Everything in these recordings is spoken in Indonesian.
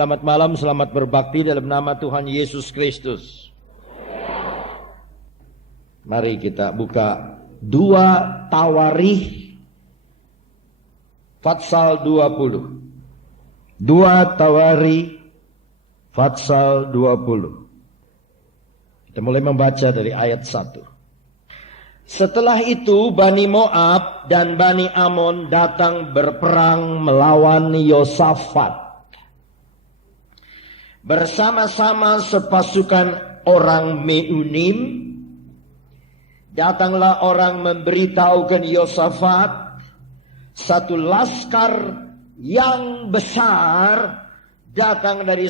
Selamat malam, selamat berbakti dalam nama Tuhan Yesus Kristus. Mari kita buka 2 Tawarikh Fatsal 20. 2 Tawarikh Fatsal 20. Kita mulai membaca dari ayat 1. Setelah itu Bani Moab dan Bani Amon datang berperang melawan Yosafat. Bersama-sama sepasukan orang Meunim, datanglah orang memberitahukan Yosafat, satu laskar yang besar datang dari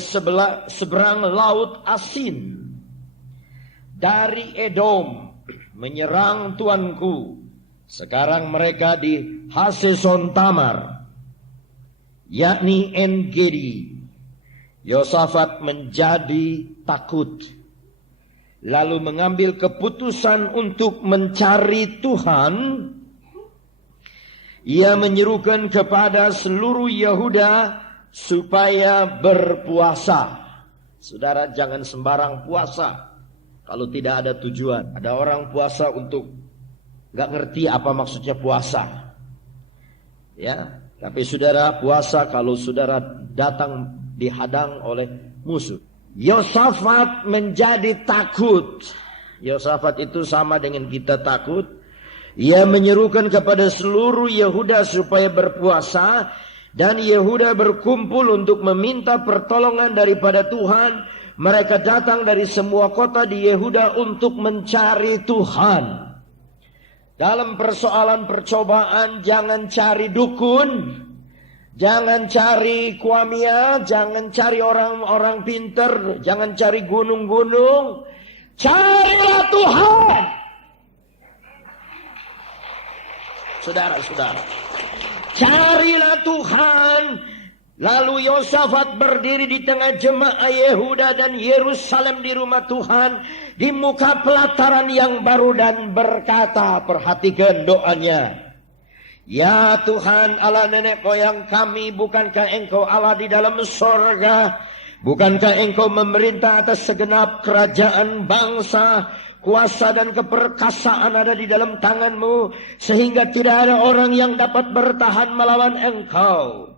seberang laut Asin, dari Edom, menyerang tuanku. Sekarang mereka di Haseson Tamar, yakni En-Gedi. Yosafat menjadi takut, lalu mengambil keputusan untuk mencari Tuhan. Ia menyerukan kepada seluruh Yehuda supaya berpuasa. Saudara, jangan sembarang puasa kalau tidak ada tujuan. Ada orang puasa untuk gak ngerti apa maksudnya puasa, ya. Tapi saudara puasa kalau saudara datang dihadang oleh musuh. Yosafat menjadi takut. Yosafat itu sama dengan kita takut. Ia menyerukan kepada seluruh Yehuda supaya berpuasa, dan Yehuda berkumpul untuk meminta pertolongan daripada Tuhan. Mereka datang dari semua kota di Yehuda untuk mencari Tuhan. Dalam persoalan percobaan jangan cari dukun, jangan cari kuamia, jangan cari orang-orang pinter, jangan cari gunung-gunung. Carilah Tuhan. Saudara-saudara, carilah Tuhan. Lalu Yosafat berdiri di tengah jemaah Yehuda dan Yerusalem di rumah Tuhan, di muka pelataran yang baru, dan berkata, perhatikan doanya. Ya Tuhan Allah nenek moyang kami, bukankah Engkau Allah di dalam sorga? Bukankah Engkau memerintah atas segenap kerajaan bangsa? Kuasa dan keperkasaan ada di dalam tangan-Mu, sehingga tidak ada orang yang dapat bertahan melawan Engkau.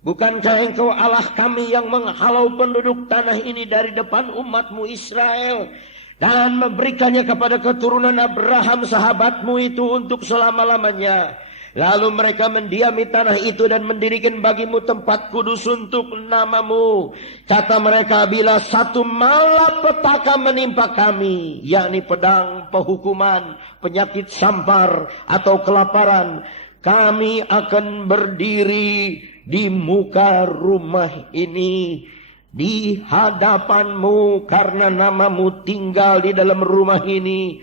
Bukankah Engkau Allah kami yang menghalau penduduk tanah ini dari depan umat-Mu Israel, dan memberikannya kepada keturunan Abraham sahabat-Mu itu untuk selama-lamanya? Lalu mereka mendiami tanah itu dan mendirikan bagi-Mu tempat kudus untuk nama-Mu. Kata mereka, bila satu malapetaka menimpa kami, yakni pedang, penghukuman, penyakit sampar, atau kelaparan, kami akan berdiri di muka rumah ini di hadapan-Mu, karena nama-Mu tinggal di dalam rumah ini,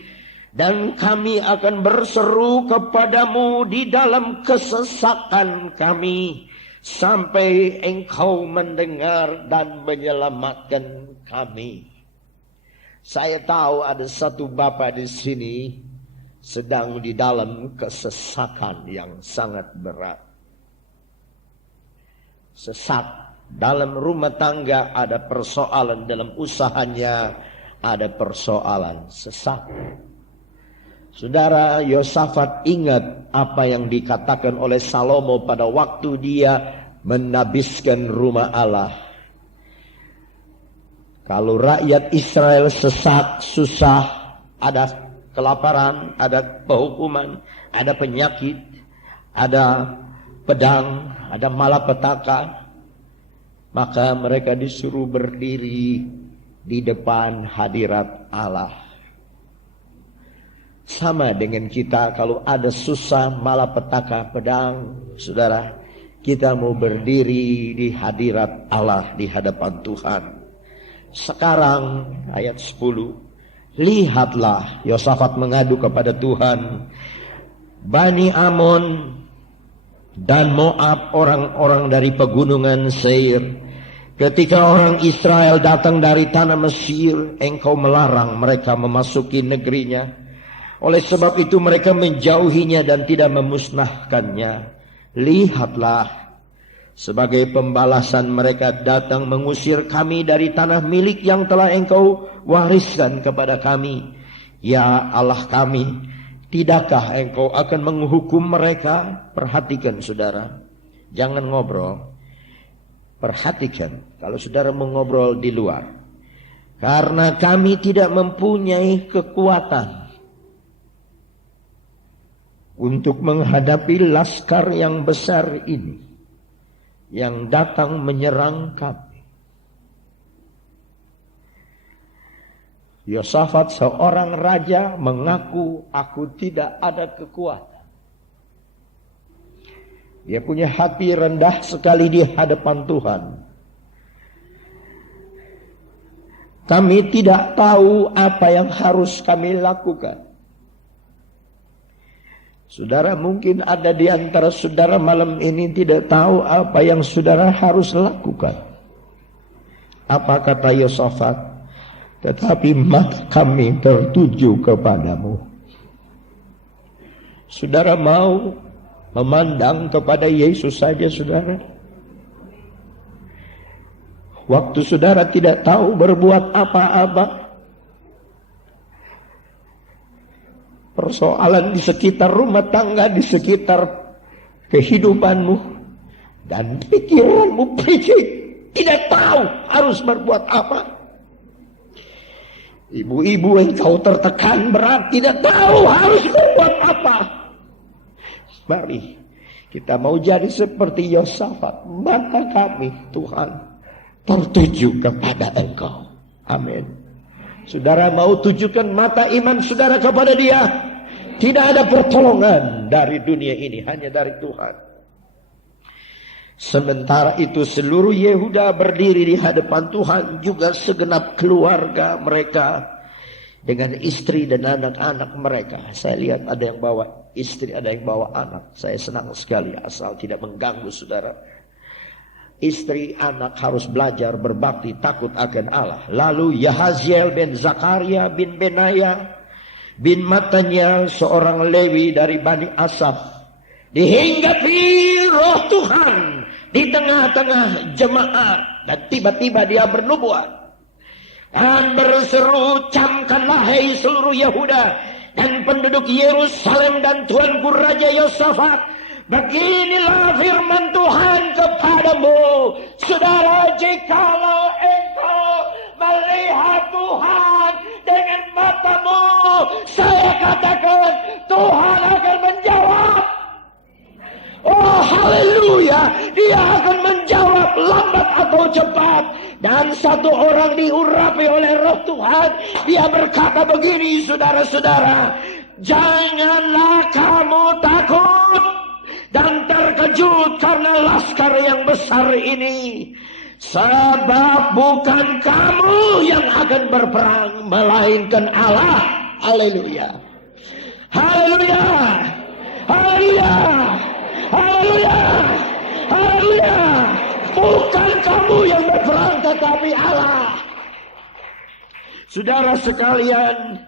dan kami akan berseru kepadamu di dalam kesesakan kami, sampai Engkau mendengar dan menyelamatkan kami. Saya tahu ada satu bapak di sini sedang di dalam kesesakan yang sangat berat. Sesak dalam rumah tangga, ada persoalan dalam usahanya, ada persoalan sesak. Saudara, Yosafat ingat apa yang dikatakan oleh Salomo pada waktu dia menabiskan rumah Allah. Kalau rakyat Israel sesak, susah, ada kelaparan, ada penghukuman, ada penyakit, ada pedang, ada malapetaka, maka mereka disuruh berdiri di depan hadirat Allah. Sama dengan kita, kalau ada susah, malapetaka, pedang, saudara, kita mau berdiri di hadirat Allah, di hadapan Tuhan. Sekarang ayat 10, lihatlah, Yosafat mengadu kepada Tuhan, Bani Amon dan Moab, orang-orang dari pegunungan Seir, ketika orang Israel datang dari tanah Mesir, Engkau melarang mereka memasuki negerinya. Oleh sebab itu mereka menjauhinya dan tidak memusnahkannya. Lihatlah, Sebagai pembalasan mereka datang mengusir kami dari tanah milik yang telah Engkau wariskan kepada kami. Ya Allah kami, tidakkah Engkau akan menghukum mereka? Perhatikan saudara, jangan ngobrol. Perhatikan kalau saudara mengobrol di luar. Karena kami tidak mempunyai kekuatan untuk menghadapi laskar yang besar ini yang datang menyerang kami. Yosafat seorang raja mengaku, aku tidak ada kekuatan. Dia punya hati rendah sekali di hadapan Tuhan. Kami tidak tahu apa yang harus kami lakukan. Saudara, mungkin ada di antara saudara malam ini tidak tahu apa yang saudara harus lakukan. Apa kata Yosafat? Tetapi mata kami tertuju kepadamu. Saudara mau memandang kepada Yesus saja, saudara? Waktu saudara tidak tahu berbuat apa-apa, persoalan di sekitar rumah tangga, di sekitar kehidupanmu, dan pikiranmu pikir tidak tahu harus berbuat apa. Ibu-ibu yang kau tertekan berat tidak tahu harus berbuat apa. Mari kita mau jadi seperti Yosafat. Mata kami Tuhan tertuju kepada Engkau. Amin. Saudara mau tujukan mata iman saudara kepada Dia. Tidak ada pertolongan dari dunia ini, hanya dari Tuhan. Sementara itu seluruh Yehuda berdiri di hadapan Tuhan, juga segenap keluarga mereka dengan istri dan anak-anak mereka. Saya lihat ada yang bawa istri, ada yang bawa anak. Saya senang sekali asal tidak mengganggu saudara. Istri, anak harus belajar berbakti, takut akan Allah. Lalu Yahaziel bin Zakaria bin Benaya bin Matanya, seorang Lewi dari Bani Asaf, dihinggapi roh Tuhan di tengah-tengah jemaat, dan tiba-tiba dia bernubuat dan berseru, camkanlah hai seluruh Yehuda dan penduduk Yerusalem dan tuanku Raja Yosafat, beginilah firman Tuhan kepadamu, saudara, jikalau engkau melihat Tuhan dengan matamu, saya katakan Tuhan akan menjawab. Oh haleluya, Dia akan menjawab lambat atau cepat. Dan satu orang diurapi oleh roh Tuhan, dia berkata begini, saudara-saudara, janganlah kamu takut dan terkejut karena laskar yang besar ini. Sebab bukan kamu yang akan berperang, melainkan Allah. Haleluya, haleluya, haleluya, haleluya, haleluya. Bukan kamu yang berperang, tetapi Allah. Saudara sekalian,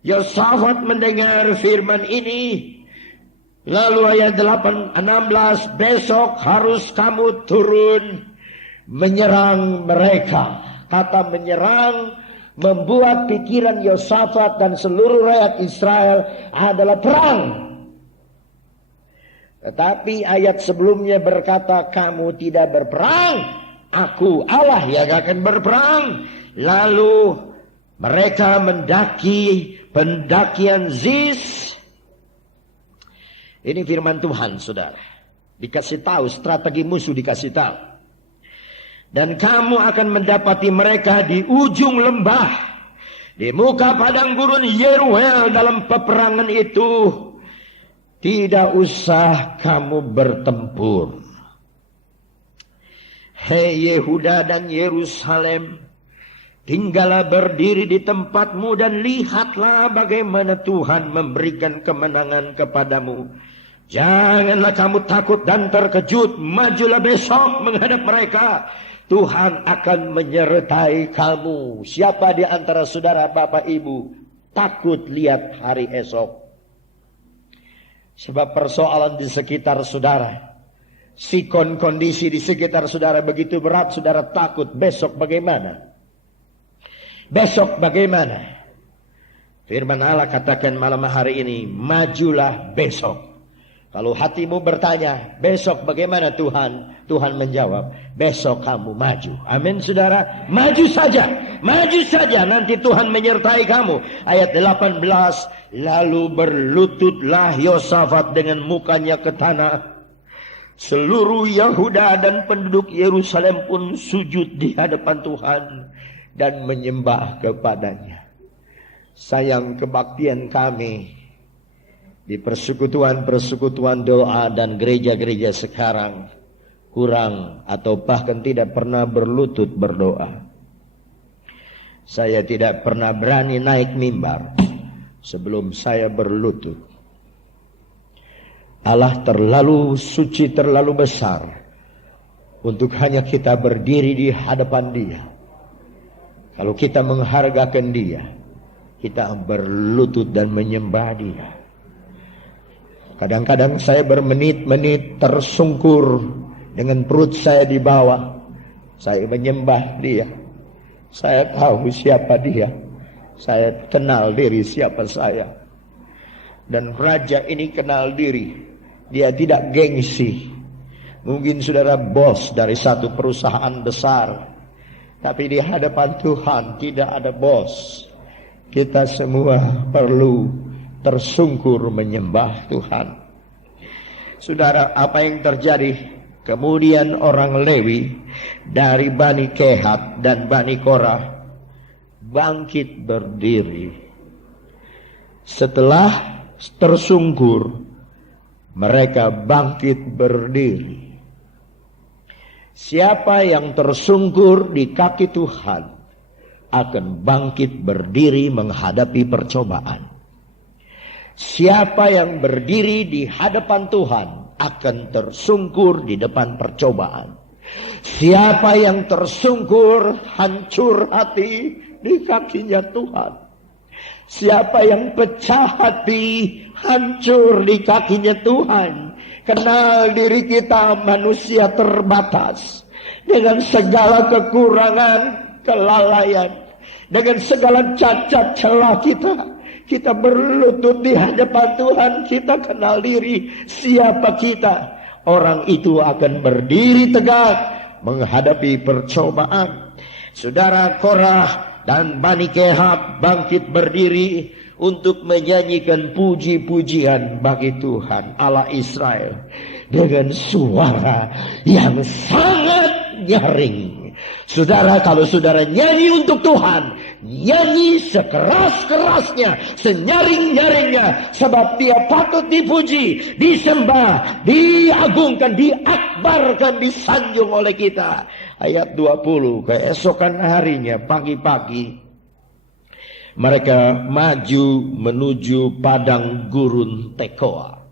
Yosafat mendengar firman ini. Lalu ayat 16, besok harus kamu turun menyerang mereka. Kata menyerang membuat pikiran Yosafat dan seluruh rakyat Israel adalah perang. Tetapi ayat sebelumnya berkata, kamu tidak berperang, aku Allah yang akan berperang. Lalu mereka mendaki pendakian Ziz. Ini firman Tuhan, saudara. Dikasih tahu, strategi musuh dikasih tahu. Dan kamu akan mendapati mereka di ujung lembah, di muka padang gurun Yeruel. Dalam peperangan itu tidak usah kamu bertempur. Hei Yehuda dan Yerusalem, tinggallah berdiri di tempatmu dan lihatlah bagaimana Tuhan memberikan kemenangan kepadamu. Janganlah kamu takut dan terkejut. Majulah besok menghadap mereka. Tuhan akan menyertai kamu. Siapa di antara saudara, bapak, ibu takut lihat hari esok? Sebab persoalan di sekitar saudara Sikon kondisi di sekitar saudara begitu berat, saudara takut besok bagaimana? Besok bagaimana? Firman Allah katakan malam hari ini, majulah besok. Kalau hatimu bertanya, besok bagaimana Tuhan? Tuhan menjawab, besok kamu maju. Amin saudara, maju saja. Maju saja, nanti Tuhan menyertai kamu. Ayat 18, lalu berlututlah Yosafat dengan mukanya ke tanah. Seluruh Yahuda dan penduduk Yerusalem pun sujud di hadapan Tuhan dan menyembah kepadanya. Sayang kebaktian kami di persekutuan-persekutuan doa dan gereja-gereja sekarang kurang atau bahkan tidak pernah berlutut berdoa. Saya tidak pernah berani naik mimbar sebelum saya berlutut. Allah terlalu suci, terlalu besar untuk hanya kita berdiri di hadapan Dia. Kalau kita menghargakan Dia, kita berlutut dan menyembah Dia. Kadang-kadang saya bermenit-menit tersungkur dengan perut saya di bawah. Saya menyembah Dia. Saya tahu siapa Dia. Saya kenal diri siapa saya. Dan raja ini kenal diri. Dia tidak gengsi. Mungkin saudara bos dari satu perusahaan besar, tapi di hadapan Tuhan tidak ada bos. Kita semua perlu tersungkur menyembah Tuhan. Saudara, apa yang terjadi? Kemudian orang Lewi dari Bani Kehat dan Bani Korah bangkit berdiri. Setelah tersungkur, mereka bangkit berdiri. Siapa yang tersungkur di kaki Tuhan akan bangkit berdiri menghadapi percobaan. Siapa yang berdiri di hadapan Tuhan akan tersungkur di depan percobaan. Siapa yang tersungkur hancur hati di kakinya Tuhan. Siapa yang pecah hati hancur di kakinya Tuhan. Kenal diri kita manusia terbatas, dengan segala kekurangan, kelalaian, dengan segala cacat celah kita. Kita berlutut di hadapan Tuhan. Kita kenal diri siapa kita. Orang itu akan berdiri tegak menghadapi percobaan. Saudara, Korah dan Bani Kehat bangkit berdiri untuk menyanyikan puji-pujian bagi Tuhan Allah Israel dengan suara yang sangat nyaring. Saudara, kalau saudara nyanyi untuk Tuhan, nyanyi sekeras-kerasnya, senyaring-nyaringnya, sebab Dia patut dipuji, disembah, diagungkan, diakbarkan, disanjung oleh kita. Ayat 20, keesokan harinya pagi-pagi mereka maju menuju padang gurun Tekoa.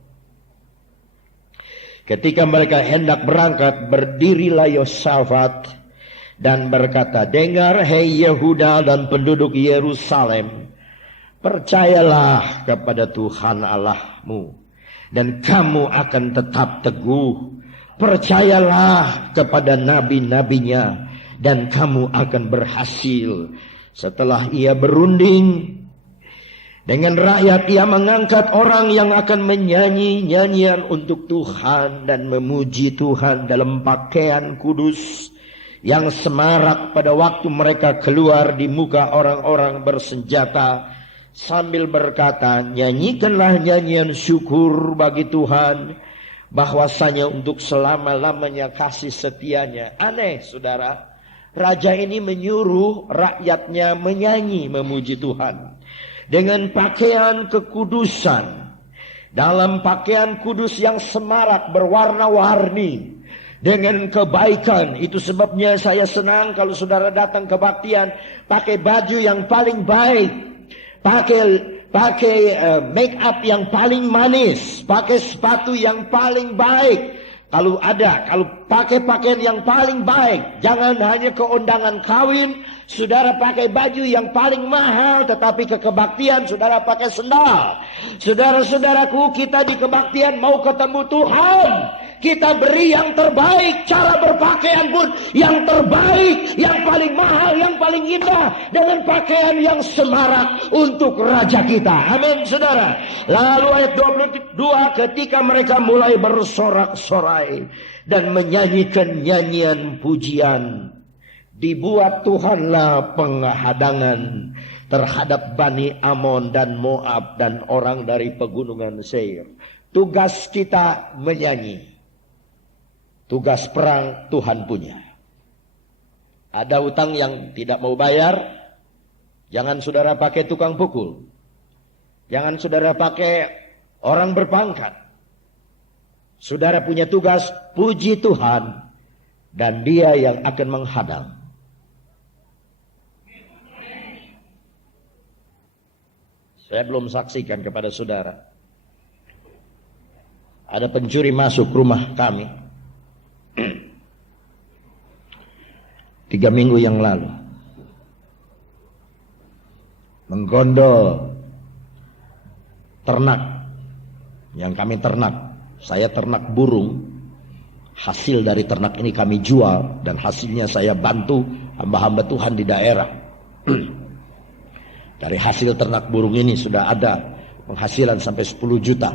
Ketika mereka hendak berangkat, berdirilah Yosafat dan berkata, dengar hei Yehuda dan penduduk Yerusalem, percayalah kepada Tuhan Allahmu dan kamu akan tetap teguh. Percayalah kepada nabi-nabinya dan kamu akan berhasil. Setelah ia berunding dengan rakyat, ia mengangkat orang yang akan menyanyi nyanyian untuk Tuhan dan memuji Tuhan dalam pakaian kudus yang semarak pada waktu mereka keluar di muka orang-orang bersenjata, sambil berkata, nyanyikanlah nyanyian syukur bagi Tuhan, bahwasanya untuk selama-lamanya kasih setianya. Aneh saudara, raja ini menyuruh rakyatnya menyanyi memuji Tuhan dengan pakaian kekudusan, dalam pakaian kudus yang semarak berwarna-warni, dengan kebaikan. Itu sebabnya saya senang kalau saudara datang kebaktian pakai baju yang paling baik, pakai make up yang paling manis, pakai sepatu yang paling baik. Kalau pakai pakaian yang paling baik, jangan hanya ke undangan kawin, saudara pakai baju yang paling mahal, tetapi ke kebaktian saudara pakai sendal. Saudara-saudaraku, kita di kebaktian mau ketemu Tuhan, Kita beri yang terbaik. Cara berpakaian pun yang terbaik, yang paling mahal, yang paling indah, dengan pakaian yang semarak untuk raja kita. Amin, saudara. Lalu ayat 22, ketika mereka mulai bersorak-sorai dan menyanyikan nyanyian pujian, dibuat Tuhanlah penghadangan terhadap Bani Amon dan Moab dan orang dari pegunungan Seir. Tugas kita menyanyi. Tugas perang Tuhan punya. Ada utang yang tidak mau bayar, jangan saudara pakai tukang pukul. Jangan saudara pakai orang berpangkat. Saudara punya tugas, puji Tuhan, dan Dia yang akan menghadang. Saya belum saksikan kepada saudara. Ada pencuri masuk rumah kami 3 minggu yang lalu, menggondol ternak yang kami ternak. Saya ternak burung. Hasil dari ternak ini kami jual, dan hasilnya saya bantu hamba-hamba Tuhan di daerah. Dari hasil ternak burung ini sudah ada penghasilan sampai 10 juta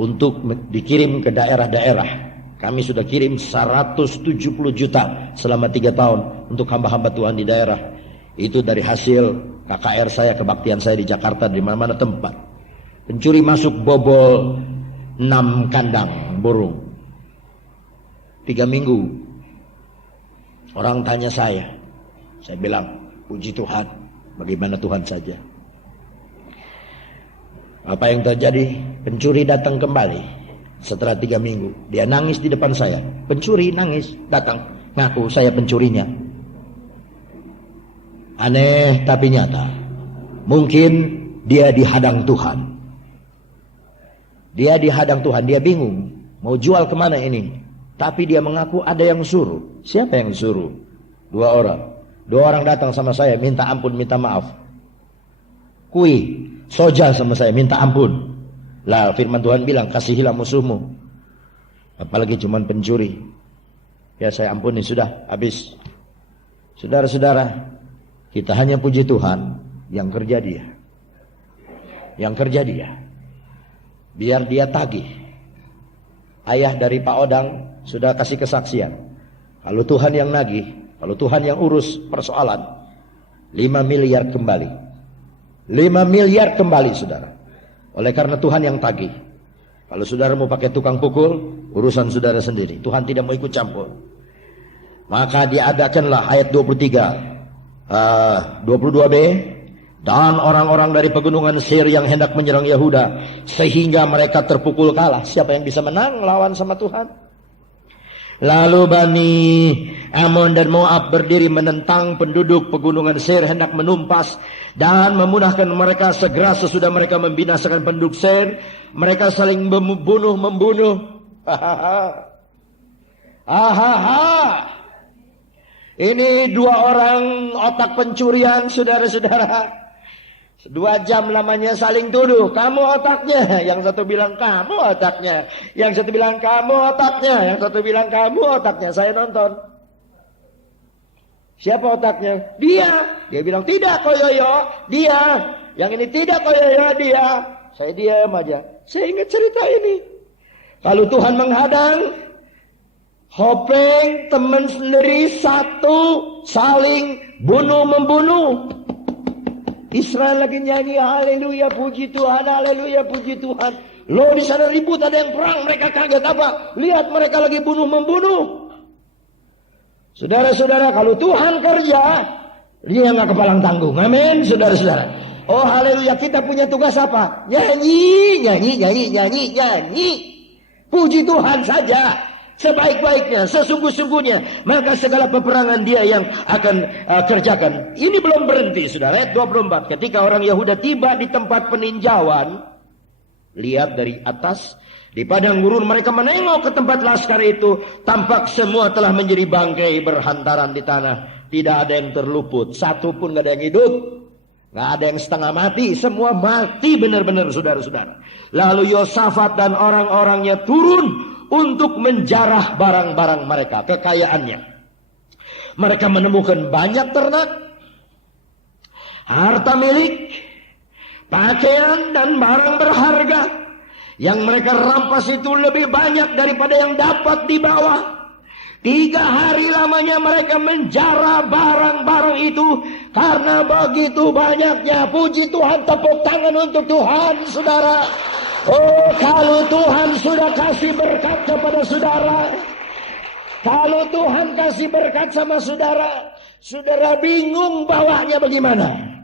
untuk dikirim ke daerah-daerah. Kami sudah kirim 170 juta selama 3 tahun untuk hamba-hamba Tuhan di daerah. Itu dari hasil KKR saya, kebaktian saya di Jakarta, di mana-mana tempat. Pencuri masuk bobol 6 kandang burung. 3 minggu. Orang tanya saya bilang, puji Tuhan, bagaimana Tuhan saja. Apa yang terjadi? Pencuri datang kembali. Setelah 3 minggu, dia nangis di depan saya. Pencuri nangis, datang, ngaku saya pencurinya. Aneh tapi nyata. Mungkin dia dihadang Tuhan. Dia dihadang Tuhan, dia bingung mau jual kemana ini. Tapi dia mengaku ada yang suruh. Siapa yang suruh? 2 orang. 2 orang datang sama saya, minta ampun, minta maaf. Kui, soja sama saya, minta ampun. Lah firman Tuhan bilang, kasihilah musuhmu. Apalagi cuman pencuri. Ya saya ampuni, sudah habis. Saudara-saudara, kita hanya puji Tuhan, yang kerja dia. Yang kerja dia. Biar dia tagih. Ayah dari Pak Odang sudah kasih kesaksian. Kalau Tuhan yang nagih, kalau Tuhan yang urus persoalan, 5 miliar kembali. 5 miliar kembali, saudara. Oleh karena Tuhan yang tagih. Kalau saudara mau pakai tukang pukul, urusan saudara sendiri. Tuhan tidak mau ikut campur. Maka diadakanlah ayat 22b. Dan orang-orang dari pegunungan Seir yang hendak menyerang Yehuda, sehingga mereka terpukul kalah. Siapa yang bisa menang lawan sama Tuhan? Lalu Bani Amon dan Moab berdiri menentang penduduk pegunungan Seir, hendak menumpas dan memunahkan mereka. Segera sesudah mereka membinasakan penduduk Seir, mereka saling membunuh. Ini 2 orang otak pencurian, saudara-saudara. 2 jam lamanya saling tuduh. Kamu otaknya. Yang satu bilang kamu otaknya. Yang satu bilang kamu otaknya. Yang satu bilang kamu otaknya. Saya nonton. Siapa otaknya? Dia. Dia bilang tidak koyoyo. Dia. Yang ini tidak koyoyo. Dia. Saya diam aja. Saya ingat cerita ini. Kalau Tuhan menghadang, Hopeng teman sendiri satu saling bunuh-membunuh. Israel lagi nyanyi haleluya puji Tuhan, haleluya puji Tuhan. Loh di sana ribut, ada yang perang, mereka kaget apa? Lihat mereka lagi bunuh-membunuh. Saudara-saudara, kalau Tuhan kerja, dia nggak kepalang tanggung. Amin, saudara-saudara. Oh haleluya, kita punya tugas apa? Nyanyi, nyanyi, nyanyi, nyanyi, nyanyi. Puji Tuhan saja. Sebaik-baiknya, sesungguh-sungguhnya, maka segala peperangan dia yang akan kerjakan. Ini belum berhenti, saudara. Ayat 24, ketika orang Yehuda tiba di tempat peninjauan, lihat dari atas, di padang gurun mereka menengok ke tempat laskar itu, tampak semua telah menjadi bangkai berhantaran di tanah. Tidak ada yang terluput, satu pun gak ada yang hidup. Gak ada yang setengah mati, semua mati benar-benar, saudara-saudara. Lalu Yosafat dan orang-orangnya turun untuk menjarah barang-barang mereka, kekayaannya. Mereka menemukan banyak ternak, harta milik, pakaian dan barang berharga. Yang mereka rampas itu lebih banyak daripada yang dapat dibawa. 3 hari lamanya mereka menjara barang-barang itu. Karena begitu banyaknya. Puji Tuhan, tepuk tangan untuk Tuhan, saudara. Oh, kalau Tuhan sudah kasih berkat kepada saudara, kalau Tuhan kasih berkat sama saudara, saudara bingung bawanya bagaimana?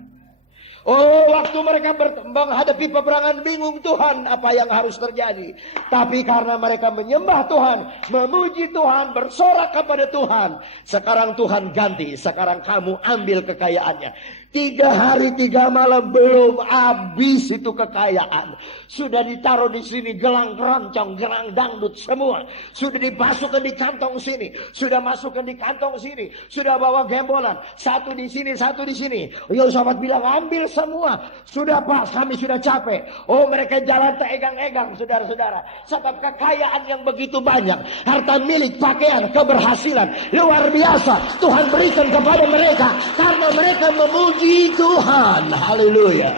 Oh, waktu mereka menghadapi peperangan, bingung Tuhan apa yang harus terjadi. Tapi karena mereka menyembah Tuhan, memuji Tuhan, bersorak kepada Tuhan, sekarang Tuhan ganti. Sekarang kamu ambil kekayaannya. 3 hari 3 malam belum habis itu kekayaan. Sudah ditaruh di sini gelang keroncong, gelang dangdut semua. Sudah dimasukkan di kantong sini, sudah masukkan di kantong sini. Sudah bawa gembolan, satu di sini, satu di sini. Yosafat bilang, ambil semua. Sudah Pak, kami sudah capek. Oh, mereka jalan teregang-egang, saudara-saudara. Sebab kekayaan yang begitu banyak, harta milik, pakaian, keberhasilan luar biasa Tuhan berikan kepada mereka karena mereka memuji Tuhan. Haleluya.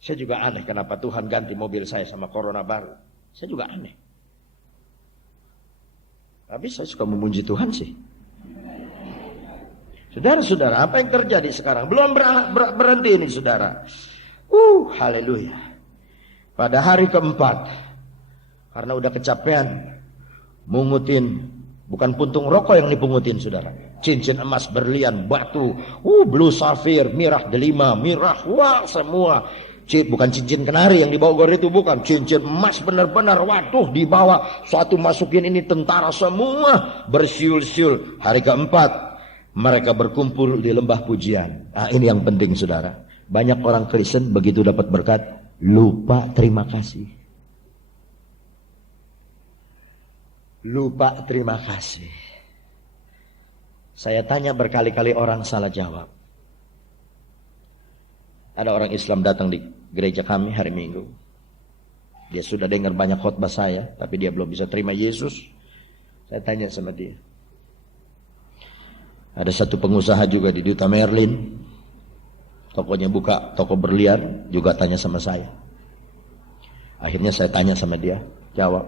Saya juga aneh kenapa Tuhan ganti mobil saya sama Corona baru. Saya juga aneh. Tapi saya suka memuji Tuhan sih. Saudara-saudara, apa yang terjadi sekarang? Belum berhenti ini, saudara. Haleluya. Pada hari keempat, karena udah kecapean mungutin, bukan puntung rokok yang dipungutin, saudara. Cincin emas, berlian, batu, blue safir, mirah delima, mirah, wah semua. Bukan cincin kenari yang dibawa Gor itu, bukan. Cincin emas benar-benar, waduh, dibawa. Suatu masukin ini tentara semua bersiul-siul. Hari keempat, mereka berkumpul di lembah pujian. Nah, ini yang penting, saudara. Banyak orang Kristen begitu dapat berkat, lupa terima kasih. Lupa terima kasih. Saya tanya berkali-kali, orang salah jawab. Ada orang Islam datang di gereja kami hari Minggu. Dia sudah dengar banyak khotbah saya, tapi dia belum bisa terima Yesus. Saya tanya sama dia. Ada satu pengusaha juga di Duta Merlin, tokonya buka toko berlian, juga tanya sama saya. Akhirnya saya tanya sama dia, jawab,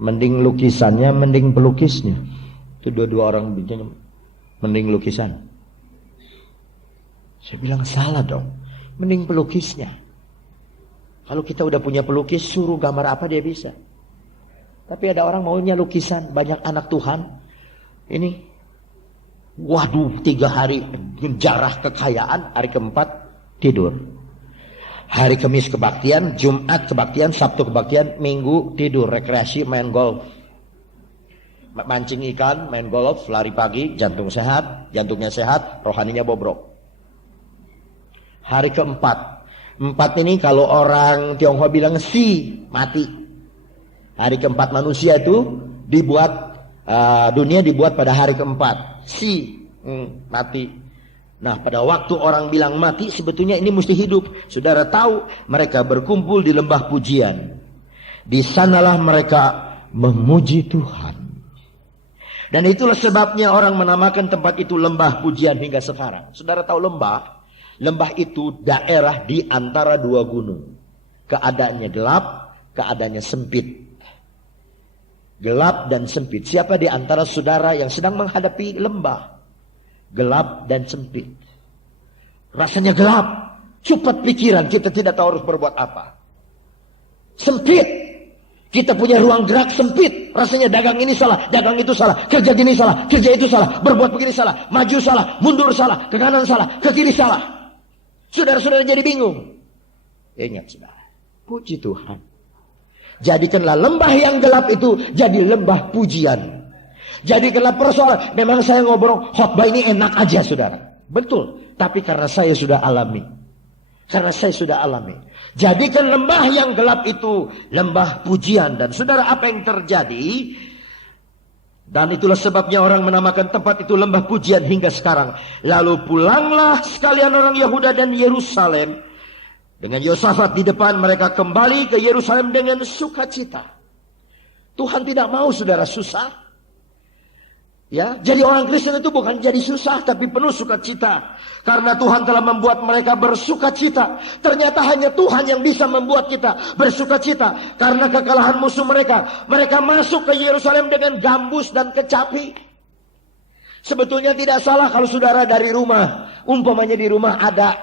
mending lukisannya, mending pelukisnya. Itu dua-dua orang bicara, mending lukisan. Saya bilang salah dong, mending pelukisnya. Kalau kita udah punya pelukis, suruh gambar apa dia bisa. Tapi ada orang maunya lukisan, banyak anak Tuhan. Ini, waduh, 3 hari menjarah kekayaan, hari keempat tidur. Hari Kamis kebaktian, Jumat kebaktian, Sabtu kebaktian, Minggu tidur, rekreasi, main golf. Mancing ikan, main golf, lari pagi, jantung sehat, jantungnya sehat, rohaninya bobrok. Hari keempat, 4 ini kalau orang Tionghoa bilang mati. Hari keempat manusia itu dibuat, dunia dibuat pada hari keempat. Mati. Nah, pada waktu orang bilang mati, sebetulnya ini mesti hidup. Saudara tahu, mereka berkumpul di lembah pujian. Di sanalah mereka memuji Tuhan. Dan itulah sebabnya orang menamakan tempat itu lembah pujian hingga sekarang. Saudara tahu lembah? Lembah itu daerah di antara 2 gunung. Keadaannya gelap, keadaannya sempit. Gelap dan sempit. Siapa di antara saudara yang sedang menghadapi lembah? Gelap dan sempit. Rasanya gelap. Cepat pikiran, kita tidak tahu harus berbuat apa. Sempit. Kita punya ruang gerak sempit. Rasanya dagang ini salah, dagang itu salah, kerja gini salah, kerja itu salah, berbuat begini salah, maju salah, mundur salah, ke kanan salah, ke kiri salah. Saudara-saudara jadi bingung. Ingat, saudara, puji Tuhan. Jadikanlah lembah yang gelap itu jadi lembah pujian. Jadikanlah persoalan. Memang saya ngobrol khotbah ini enak aja, saudara. Betul. Tapi karena saya sudah alami. Jadikan lembah yang gelap itu lembah pujian. Dan saudara, apa yang terjadi? Dan itulah sebabnya orang menamakan tempat itu lembah pujian hingga sekarang. Lalu pulanglah sekalian orang Yehuda dan Yerusalem Dengan Yosafat di depan, mereka kembali ke Yerusalem dengan sukacita. Tuhan tidak mau saudara susah. Ya, jadi orang Kristen itu bukan jadi susah, tapi penuh sukacita. Karena Tuhan telah membuat mereka bersukacita. Ternyata hanya Tuhan yang bisa membuat kita bersukacita. Karena kekalahan musuh mereka. Mereka masuk ke Yerusalem dengan gambus dan kecapi. Sebetulnya tidak salah kalau saudara dari rumah, umpamanya di rumah ada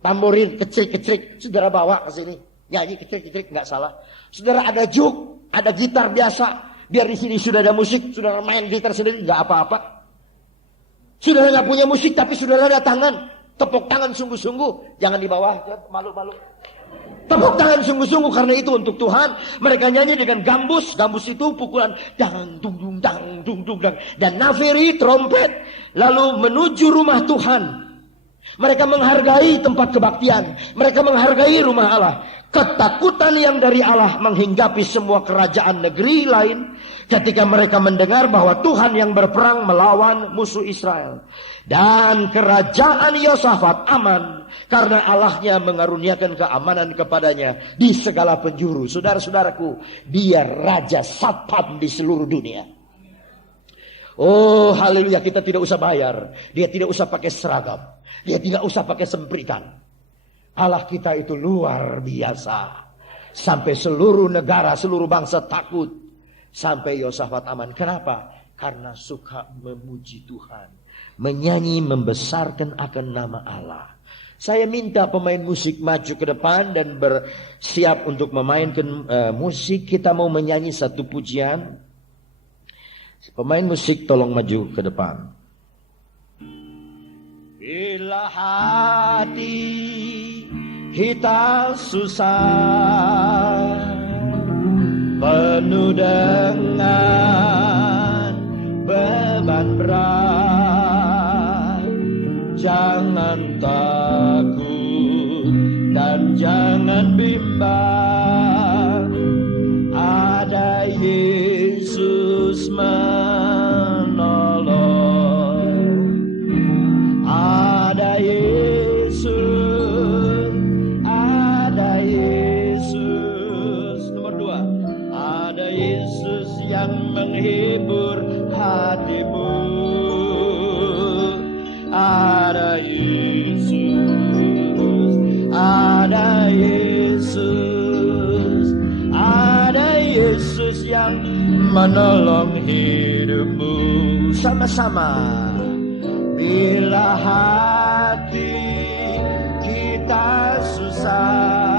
tamborin kecil-kecil, saudara bawa ke sini. Nyanyi kecil-kecil, nggak salah. Saudara ada juk, ada gitar biasa. Biar di sini sudah ada musik, saudara main gitar sendiri, nggak apa-apa. Saudara nggak punya musik, tapi saudara ada tangan, tepuk tangan sungguh-sungguh, jangan di bawah, malu-malu. Tepuk tangan sungguh-sungguh karena itu untuk Tuhan. Mereka nyanyi dengan gambus, gambus itu pukulan dang dung dung dang dung dung dang, dan nafiri trompet, lalu menuju rumah Tuhan. Mereka menghargai tempat kebaktian, mereka menghargai rumah Allah. Ketakutan yang dari Allah menghinggapi semua kerajaan negeri lain ketika mereka mendengar bahwa Tuhan yang berperang melawan musuh Israel. Dan kerajaan Yosafat aman karena Allahnya mengaruniakan keamanan kepadanya di segala penjuru. Saudara-saudaraku, dia raja satpam di seluruh dunia. Oh haleluya, kita tidak usah bayar, dia tidak usah pakai seragam, dia tidak usah pakai sempritan. Allah kita itu luar biasa. Sampai seluruh negara, seluruh bangsa takut. Sampai Yosafat aman. Kenapa? Karena suka memuji Tuhan, menyanyi, membesarkan akan nama Allah. Saya minta pemain musik maju ke depan dan bersiap untuk memainkan musik. Kita mau menyanyi satu pujian. Pemain musik tolong maju ke depan. Bila hati kita susah, penuh dengan beban berat, jangan takut dan jangan bimbang. Ada Yesus menolong, ada Yesus, ada Yesus. Nomor 2, ada Yesus yang menghibur hatimu, ada Yesus, ada Yesus, ada Yesus yang menolong hidupmu. Sama-sama. Bila hati kita susah,